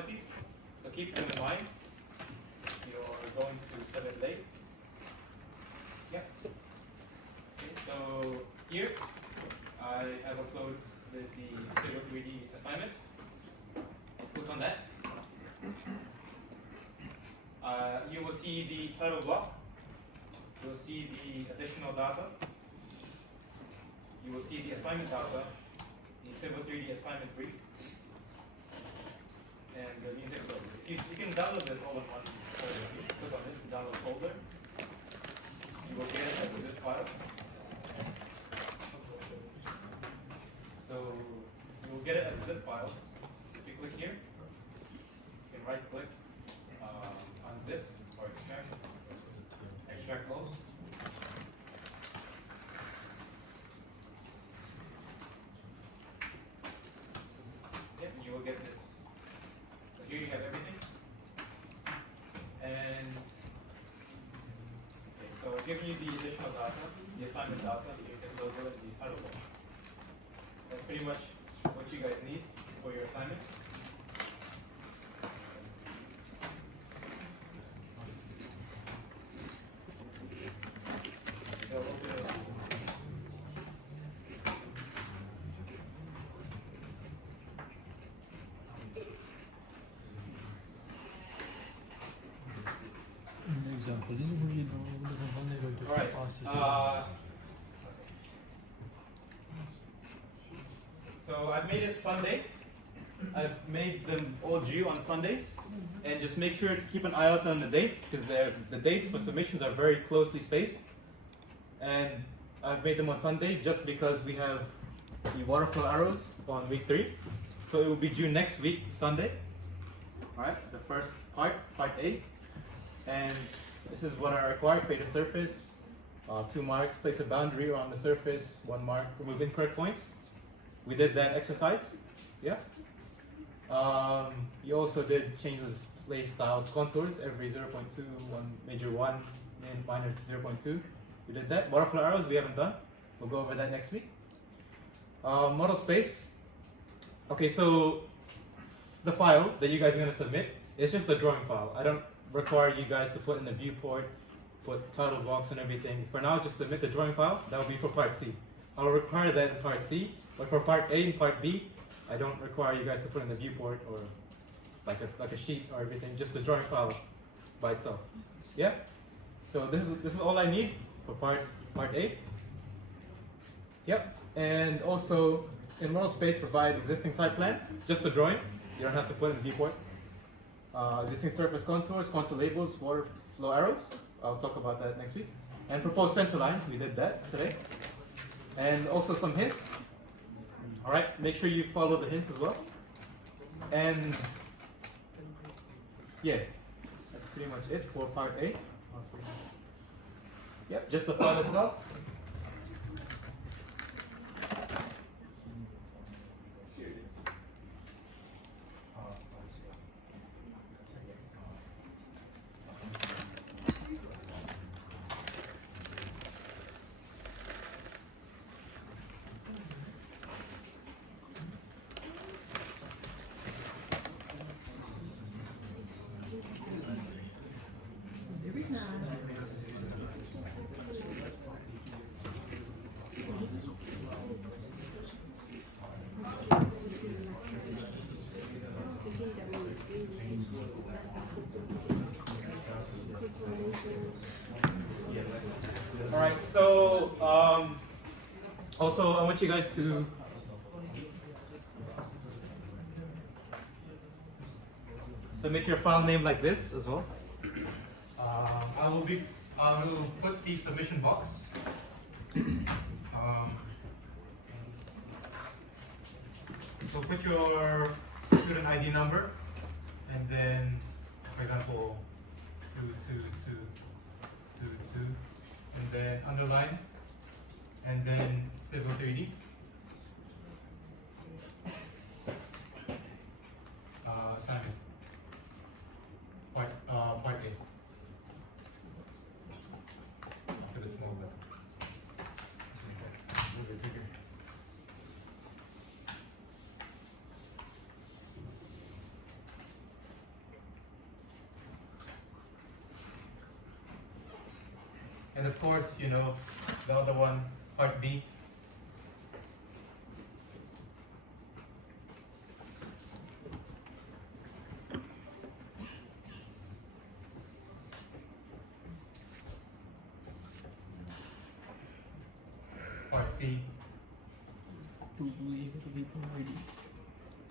penalties, so keep them in mind. You're going to set it late. Yeah. Okay, so here I have uploaded the Civil 3D assignment. Click on that. You will see the title block. You'll see the additional data. You will see the assignment data, the Civil 3D assignment brief, and the music folder. You can download this all in one folder. You click on this download folder. You will get it as a zip file. So you will get it as a zip file. If you click here, you can right click, unzip or extract all. Yep, and you will get this. So here you have everything. And okay, so I've given you the additional data, the assignment data, the music logo, and the title block. That's pretty much what you guys need for your assignment. So open it up. All right. So I've made it Sunday. I've made them all due on Sundays, and just make sure to keep an eye out on the dates because the dates for submissions are very closely spaced. And I've made them on Sunday just because we have the water flow arrows on week 3, so it will be due next week Sunday. All right, the first part A, and this is what I require: create a surface, 2 marks, place a boundary around the surface, 1 mark, remove incorrect points. We did that exercise, yeah. You also did change the display styles contours every 0.2, 1 major 1, and minor 0.2. We did that. Waterflow arrows we haven't done. We'll go over that next week. Model space. Okay, so the file that you guys are going to submit is just the drawing file. I don't require you guys to put in the viewport, put title box and everything. For now, just submit the drawing file. That will be for part C. I'll require that in part C, but for part A and part B, I don't require you guys to put in the viewport or like a sheet or everything. Just the drawing file by itself. Yeah. So this is all I need for part A. Yep. And also in model space, provide existing site plan, just the drawing. You don't have to put in the viewport. Existing surface contours, contour labels, water flow arrows. I'll talk about that next week. And proposed center line. We did that today. And also some hints. All right. Make sure you follow the hints as well. And yeah, that's pretty much it for part A. Yep, just the file itself. All right, so also I want you guys to submit your file name like this as well. I will put the submission box. So put your student ID number, and then, for example, 22222, and then underline, and then Civil 3D. Assignment. Part A. Put it small bit. Move it bigger. And of course, you know, the other one, part B. Part C.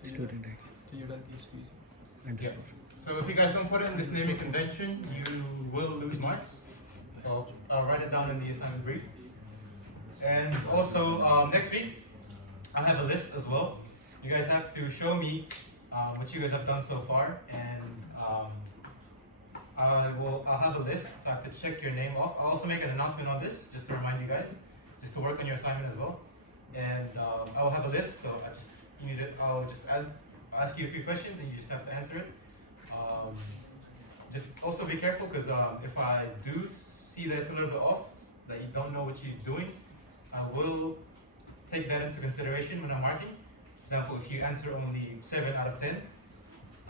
Student ID. Yeah. So if you guys don't put it in this naming convention, you will lose marks. So I'll write it down in the assignment brief. And also next week, I'll have a list as well. You guys have to show me what you guys have done so far, and I'll have a list, so I have to check your name off. I'll also make an announcement on this, just to remind you guys, just to work on your assignment as well. And I'll have a list, so I'll just ask you a few questions, and you just have to answer it. Just also be careful, because if I do see that it's a little bit off, that you don't know what you're doing, I will take that into consideration when I'm marking. For example, if you answer only 7 out of 10,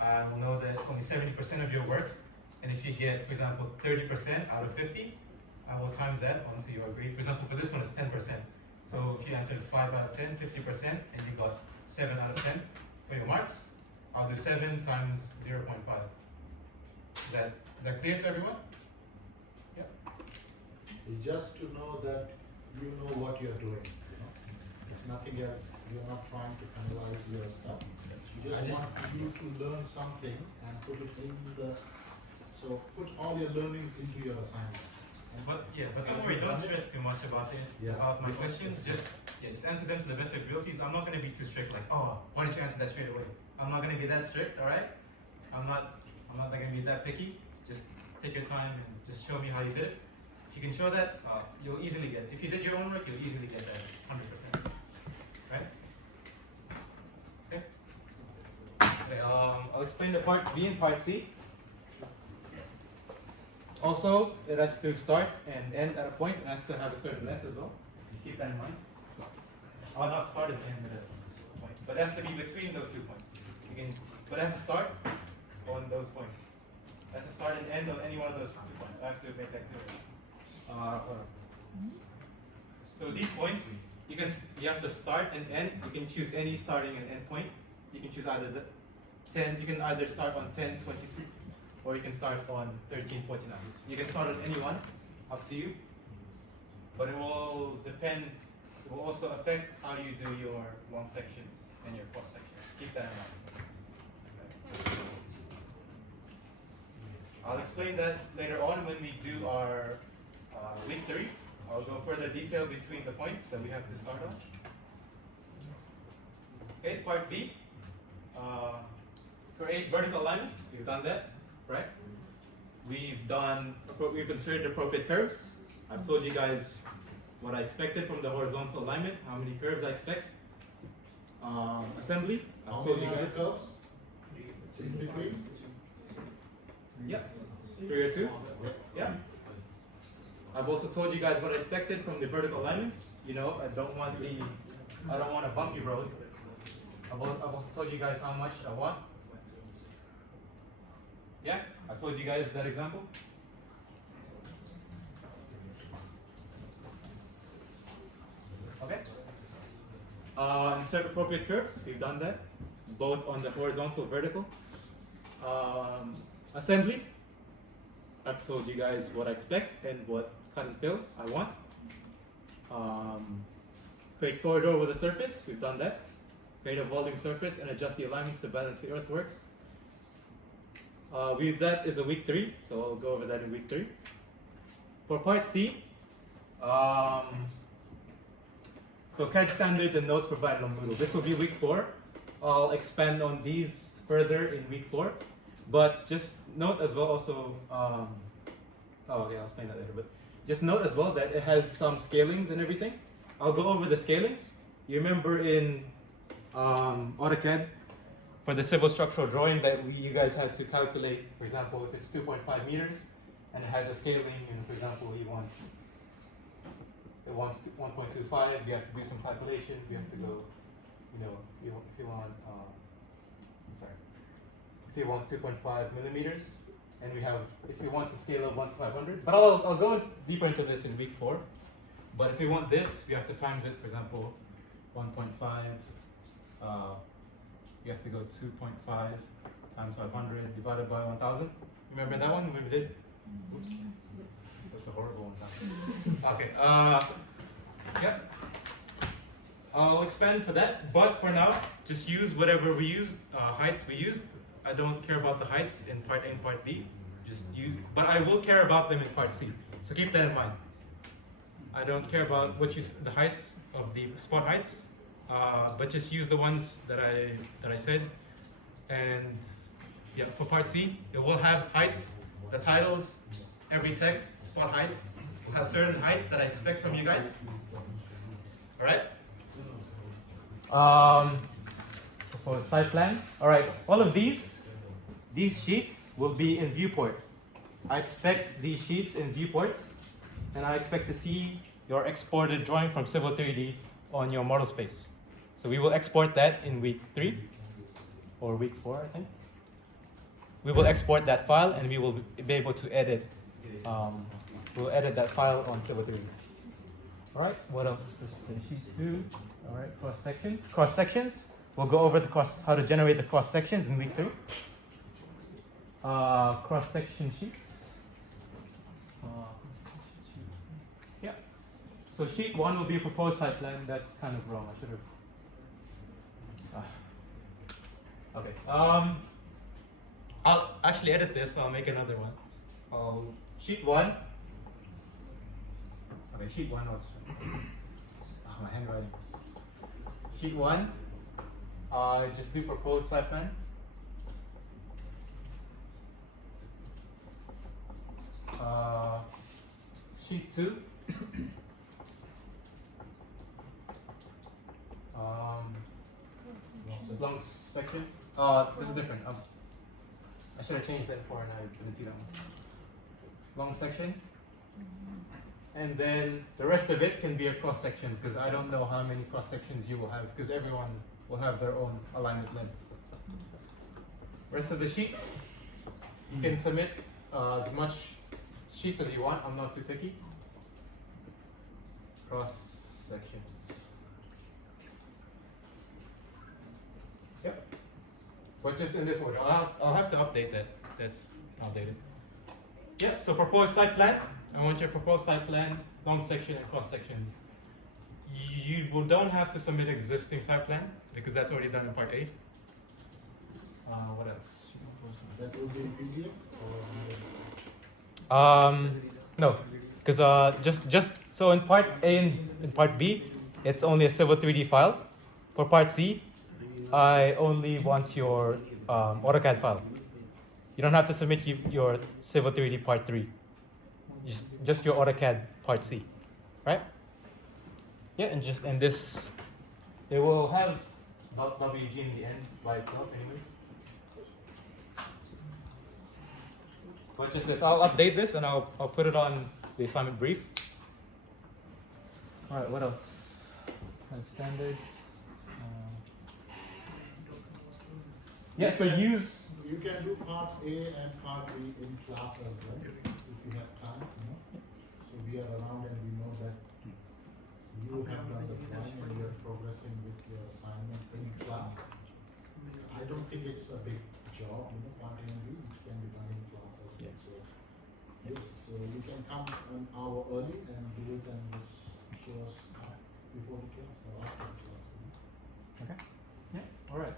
I will know that it's only 70% of your work. And if you get, for example, 30% out of 50, I will times that until you agree. For example, for this one, it's 10%. So if you answered 5 out of 10, 50%, and you got 7 out of 10 for your marks, I'll do 7 times 0.5. Is that clear to everyone? Yeah. It's just to know that you know what you're doing. You know? It's nothing else. You're not trying to analyze your stuff. You just want you to learn something and put it in the. So put all your learnings into your assignment. But don't worry, don't stress too much about my questions. Just answer them to the best of your abilities. I'm not going to be too strict. Like, oh, why didn't you answer that straight away? I'm not going to be that strict. All right? I'm not going to be that picky. Just take your time and just show me how you did it. If you can show that, you'll easily get. If you did your own work, you'll easily get that 100%. Right? Okay. I'll explain the part B and part C. Also, it has to start and end at a point. It has to have a certain length as well. Keep that in mind. I'll not start and end at a point, but it has to be between those 2 points. But it has to start on those points. It has to start and end on any one of those 2 points. I have to make that clear. So these points, you have to start and end. You can choose any starting and end point. You can choose either the 10. You can either start on 10:22. Or you can start on 13:49. You can start on any one, up to you. But it will depend, it will also affect how you do your long sections and your cross sections. Keep that in mind. Okay. I'll explain that later on when we do our week 3. I'll go further detail between the points that we have to start on. Okay, part B. Create vertical alignments. We've done that. Right? We've inserted appropriate curves. I've told you guys what I expected from the horizontal alignment, how many curves I expect. Assembly, I've told you guys. Curves? In between? Yeah, 3 or 2. Yeah. I've also told you guys what I expected from the vertical alignments. You know, I don't want a bumpy road. I've also told you guys how much I want. Yeah, I told you guys that example. Okay. Insert appropriate curves. We've done that, both on the horizontal, vertical. Assembly. I've told you guys what I expect and what cut and fill I want. Create corridor with a surface. We've done that. Create a volume surface and adjust the alignments to balance the earthworks. That is a week 3, so I'll go over that in week 3. For part C, so CAD standards and notes provided on Moodle. This will be week 4. I'll expand on these further in week 4, but just note as well also, I'll explain that later, but just note as well that it has some scalings and everything. I'll go over the scalings. You remember in AutoCAD, for the civil structural drawing that you guys had to calculate, for example, if it's 2.5 meters and it has a scaling, and for example, it wants 1.25, you have to do some calculation, you have to go, if you want 2.5 millimeters, and we have, if we want to scale up 1 to 500, but I'll go deeper into this in week 4. But if we want this, we have to times it, for example, 1.5, we have to go 2.5 times 500 divided by 1000. Remember that one we did? Oops. That's a horrible one. Okay, yep. I'll expand for that, but for now, just use whatever we used, heights we used. I don't care about the heights in part A and part B. Just use, but I will care about them in part C. So keep that in mind. I don't care about the heights of the spot heights, but just use the ones that I said. And yeah, for part C, it will have heights, the titles, every text, spot heights. Will have certain heights that I expect from you guys. All right. Proposed site plan. All right. All of these sheets will be in viewport. I expect these sheets in viewports, and I expect to see your exported drawing from Civil 3D on your model space. So we will export that in week 3 or week 4, I think. We will export that file, and we will be able to edit. We'll edit that file on Civil 3D. All right. What else? Let's say sheet 2. All right. Cross sections. Cross sections. We'll go over how to generate the cross sections in week 3. Cross section sheets. Yeah. So sheet 1 will be a proposed site plan. That's kind of wrong. I should have. Okay. I'll actually edit this. I'll make another one. Sheet 1. Okay. Sheet 1. My handwriting. Sheet 1. Just do proposed site plan. Sheet 2. Long section. This is different. I should have changed that before and I didn't see that one. Long section. And then the rest of it can be a cross sections because I don't know how many cross sections you will have because everyone will have their own alignment lengths. Rest of the sheets, you can submit as much sheets as you want. I'm not too picky. Cross sections. Yep. But just in this order. I'll have to update that. That's outdated. Yeah, so proposed site plan. I want your proposed site plan, long section and cross sections. You don't have to submit existing site plan because that's already done in part A. What else? That will be PDF or No, because just so in part A and in part B, it's only a Civil 3D file. For part C, I only want your AutoCAD file. You don't have to submit your Civil 3D part 3. Just your AutoCAD part C, right? Yeah, and this, it will have .wg in the end by itself, anyways. But just this, I'll update this and I'll put it on the assignment brief. All right, what else? Standards. Yeah, so use. You can do part A and part B in class as well, if you have time, you know. So we are around and we know that you have done the drawing and you are progressing with your assignment in class. I don't think it's a big job, you know, part A and B, which can be done in class as well. Yeah. So yes, so you can come an hour early and do it and just show us before the class or after the class. You know? Okay. Yeah. All right.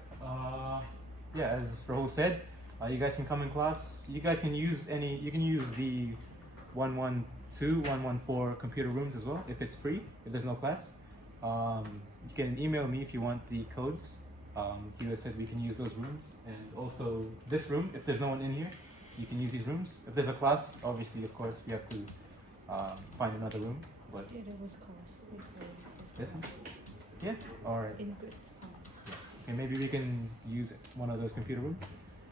Yeah, as Rahul said, you guys can come in class. You guys can use you can use the 112, 114 computer rooms as well if it's free, if there's no class. You can email me if you want the codes. Kilo said we can use those rooms. And also this room, if there's no one in here, you can use these rooms. If there's a class, obviously, of course, you have to find another room. But Yeah, there was class. this one? Yeah? All right. In groups class. Okay, maybe we can use one of those computer rooms.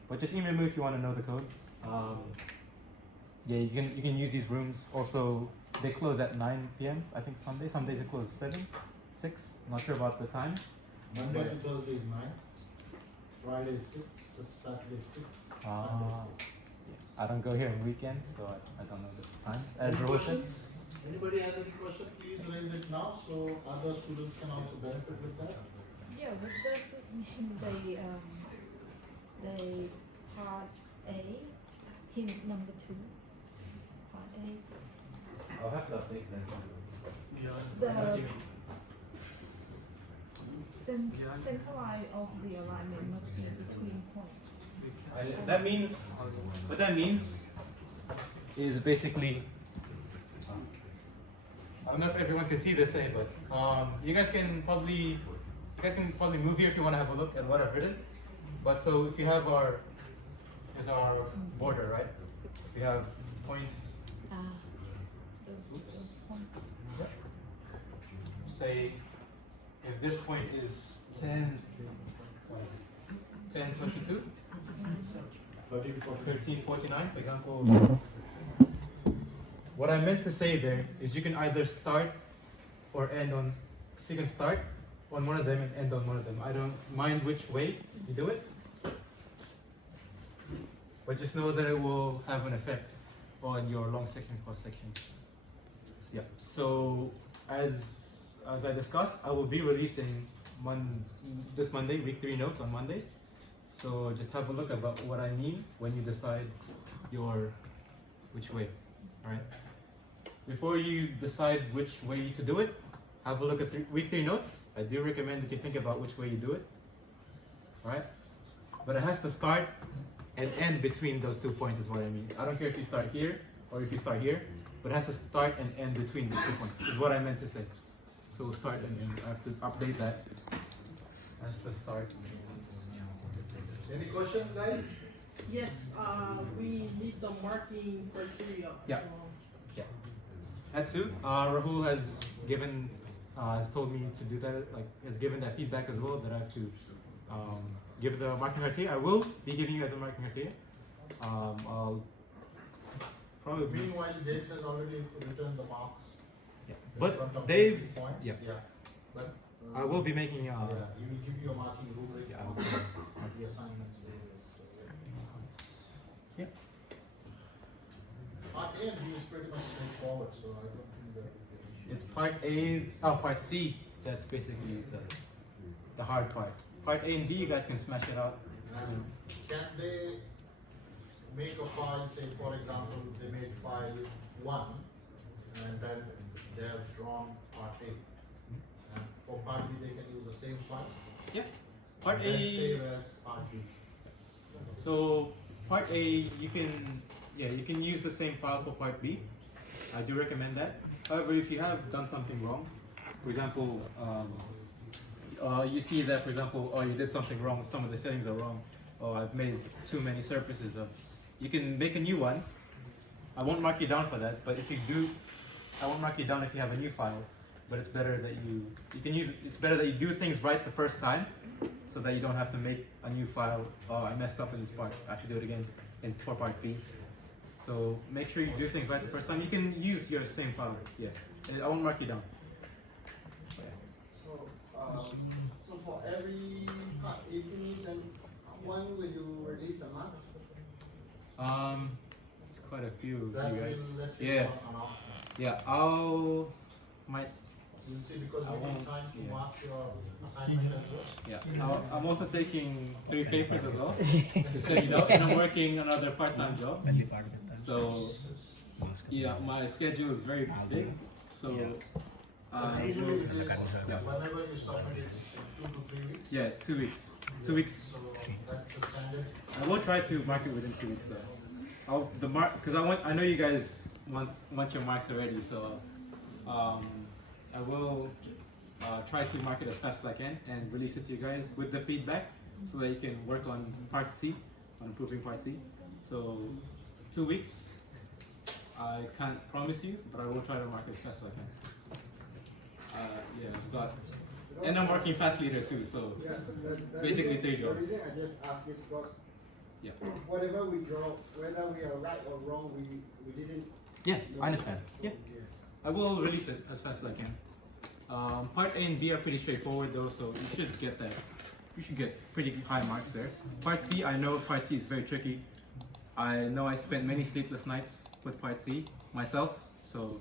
But just email me if you want to know the codes. Yeah, you can use these rooms. Also, they close at 9 p.m. I think Sunday. Some days they close 7, 6. I'm not sure about the time. Monday to Thursday is 9, Friday is 6, Saturday is 6, Sunday is 6. I don't go here on weekends, so I don't know the times. As Any Rahul said. questions? Anybody has any question, please raise it now, so other students can also benefit with that. Yeah, what does it mean the part A, hint number 2, part A? I'll have to update that. The Yeah. center line of the alignment must be between points. That means, what that means is basically, I don't know if everyone can see this, but you guys can probably move here if you want to have a look at what I've written. But so if you have here's our border, right? We have points, Those points. say, if this point is 10, 22, 13, 49, for example. What I meant to say there is you can either start or end on, so you can start on one of them and end on one of them. I don't mind which way you do it, but just know that it will have an effect on your long section, cross section. Yeah, so as I discussed, I will be releasing this Monday, week 3 notes on Monday. So just have a look about what I mean when you decide which way, alright? Before you decide which way to do it, have a look at week 3 notes. I do recommend that you think about which way you do it, alright? But it has to start and end between those 2 points is what I mean. I don't care if you start here or if you start here, but it has to start and end between these 2 points is what I meant to say. So we'll start and end. I have to update that. That's the start. Any questions, guys? Yes, we need the marking criteria. Yeah. Yeah. That too. Rahul has told me to do that. Like, has given that feedback as well that I have to give the marking criteria. I will be giving you guys a marking criteria. I'll probably. Meanwhile, James has already returned the marks. Yeah. in front But of Dave. the points. Yeah. But I will be making. Yeah, he will give you a marking rubric Yeah, on I'll- the assignments. So, Yeah. Part A and B is pretty much straightforward, so I don't think that would be an issue. It's part C. That's basically the hard part. Part A and B, you guys can smash it out. And can they make a file, say for example, they made file 1 and then they have drawn part A. And for part B, they can use the same file. Yeah. Part and then A. save as part B. So part A, you can use the same file for part B. I do recommend that. However, if you have done something wrong, for example, you see that, for example, you did something wrong, some of the settings are wrong, I've made too many surfaces. You can make a new one. I won't mark you down for that, but if you do, I won't mark you down if you have a new file. But it's better that it's better that you do things right the first time, so that you don't have to make a new file. Oh, I messed up in this part. I have to do it again for part B. So make sure you do things right the first time. You can use your same file. Yeah, I won't mark you down. So, so for every part you finish, then when will you release the marks? It's quite a few, That you guys. will let you Yeah. know announcement. Yeah, might. You see, because I we won't- need time to yeah. mark your assignment as well. Yeah, I'm also taking 3 papers as well, just so you know, and I'm working another part-time job. So, yeah, my schedule is very big. So, Usually it is, yeah. whenever you submit it, 2 to 3 weeks. Yeah, 2 weeks. 2 weeks. So that's the standard. I will try to mark it within 2 weeks though. Because I know you guys want your marks already, so I will try to mark it as fast as I can and release it to you guys with the feedback, so that you can work on part C, on improving part C. So 2 weeks. I can't promise you, but I will try to mark it as fast as I can. And I'm working fast leader too, so Yeah, basically 3 The jobs. reason I just ask is because Yeah. whatever we draw, whether we are right or wrong, we didn't. Yeah, know. I understand. So, Yeah. I will release it as fast as I can. Part A and B are pretty straightforward though, so you should get that. You should get pretty high marks there. Part C, I know part C is very tricky. I know I spent many sleepless nights with Part C myself, so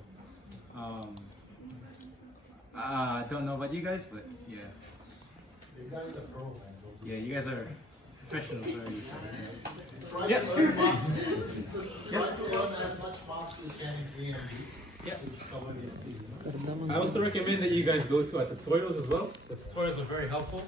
I don't know about you guys, but yeah, The guy is a pro, man. yeah, you guys are professionals already. So, Try Yeah. to learn marks. Try to learn as much marks you can in A and B. Yeah. So it's covered your C. I also recommend that you guys go to our tutorials as well. The tutorials are very helpful.